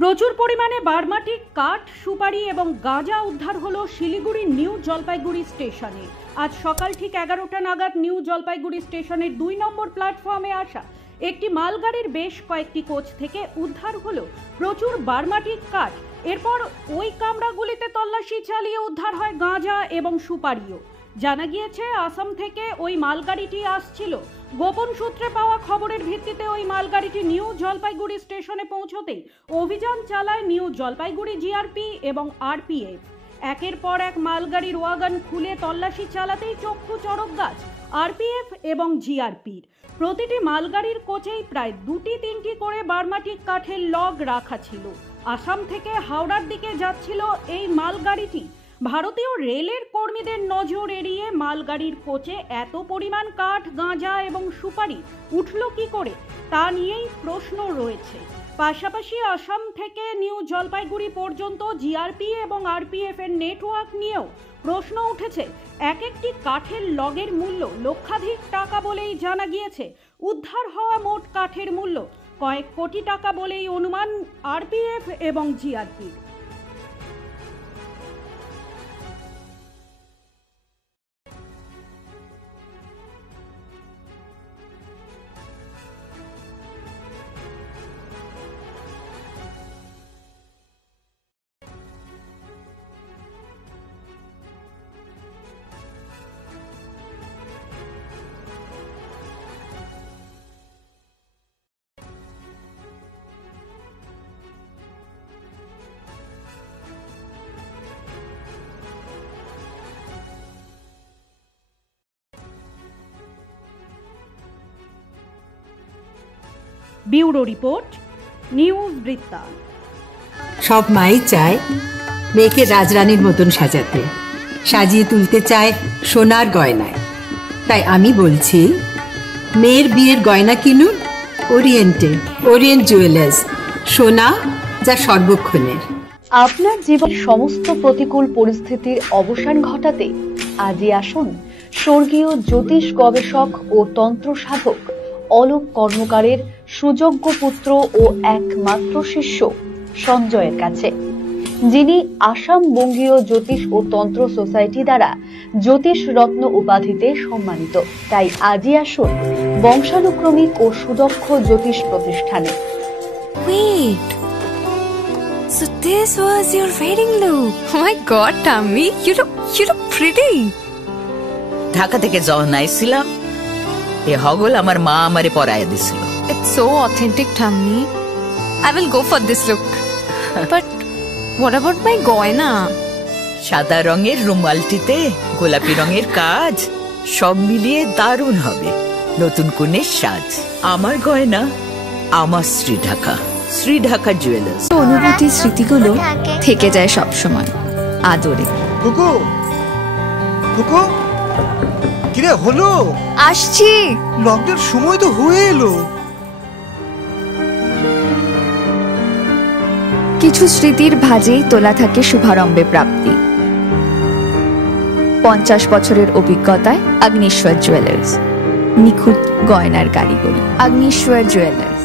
প্রচুর পরিমাণে বারমাটি, কাঠ, সুপারি এবং গাঁজা উদ্ধার হলো শিলিগুড়ি নিউ জলপাইগুড়ি স্টেশনে। আজ সকাল ঠিক 11টা নাগাদ নিউ জলপাইগুড়ি স্টেশনের 2 নম্বর প্ল্যাটফর্মে আসা একটি মালগাড়ির বেশ কয়েকটি কোচ থেকে উদ্ধার হলো প্রচুর বারমাটি, কাঠ। এরপর ওই কামরাগুলিতে তল্লাশি চালিয়ে উদ্ধার হয় গাঁজা এবং সুপারিও। জানা গিয়েছে আসাম থেকে ওই মালগাড়িটি আসছিল। গোপন সূত্রে পাওয়া খবরের ভিত্তিতে ওই মালগাড়িটি নিউ জলপাইগুড়ি স্টেশনে পৌঁছতেই অভিযান চালায় নিউ জলপাইগুড়ি জিআরপি এবং আরপিএফ। একের পর এক মালগাড়ির ওয়াগন খুলে তল্লাশি চালাতেই চক্ষু চড়ক গাছ আরপিএফ এবং জিআরপির। প্রতিটি মালগাড়ির কোচেই প্রায় 2-3টি করে বারমাটি কাঠের লগ রাখা ছিল। আসাম থেকে হাওড়ার দিকে যাচ্ছিল এই মালগাড়িটি। ভারতীয় রেলের কর্মীদের নজর এড়িয়ে মালগাড়ির কোচে এত পরিমাণ কাঠ, গাঁজা এবং সুপারি উঠল কি করে, তা নিয়েই প্রশ্ন রয়েছে। পাশাপাশি আসাম থেকে নিউ জলপাইগুড়ি পর্যন্ত জিআরপি এবং আরপিএফ এর নেটওয়ার্ক নিয়েও প্রশ্ন উঠেছে। এক একটি কাঠের লগের মূল্য লক্ষাধিক টাকা বলেই জানা গিয়েছে। উদ্ধার হওয়া মোট কাঠের মূল্য কয়েক কোটি টাকা বলেই অনুমান আরপিএফ এবং জিআরপি। ব্যুরো রিপোর্ট, নিউজ বৃত্তান্ত। সব মাই চায় মেয়েকে রাজরানীর মতন সাজাতে, সাজিয়ে তুলতে চায় সোনার গয়নায়। তাই আমি বলছি, মেয়ের বিয়ের গয়না কিনুন ওরিয়েন্টে, ওরিয়েন্ট জুয়েলার্স, সোনা যা সর্বক্ষণের। আপনার জীবনের সমস্ত প্রতিকূল পরিস্থিতির অবসান ঘটাতে আজই আসুন স্বর্গীয় জ্যোতিষ গবেষক ও তন্ত্র সাধক অলোক কর্মকারের সুযোগ্য পুত্র ও একমাত্র শিষ্য সঞ্জয়ের কাছে, যিনি আসাম বঙ্গীয় জ্যোতিষ ও তন্ত্র সোসাইটি দ্বারা জ্যোতিষ রত্ন উপাধিতে সম্মানিত। তাই আজই আসুন বংশানুক্রমিক ও সুদক্ষ জ্যোতিষ প্রতিষ্ঠানে। Wait, so this was your wedding look? Oh my God, Tammy, you look pretty. Dhaka থেকে যখন আইছিলাম, এ হগল আমার মা আমারে পরায় দিছিল। It's so authentic, Tammy. I will go for this look. But what about my goina? সাদা রঙের রুমালটিতে গোলাপি রঙের কাজ, সব মিলিয়ে দারুণ হবে নতুন কনের সাজ। আমার গয়না আমার শ্রী ঢাকা জুয়েলার্স। অনুভূতি, স্মৃতিগুলো থেকে যায় সব সময় আদরে। কুকু কুকু, কিরে হলো? আসছি, লকডাউন সময় তো হয়ে এলো। কিছু স্মৃতির ভাজেই তোলা থাকে শুভারম্ভে প্রাপ্তি। 50 বছরের অভিজ্ঞতায় আগ্নেশ্বর জুয়েলার্স, নিখুঁত গয়নার কারিগরি। আগ্নেশ্বর জুয়েলার্স।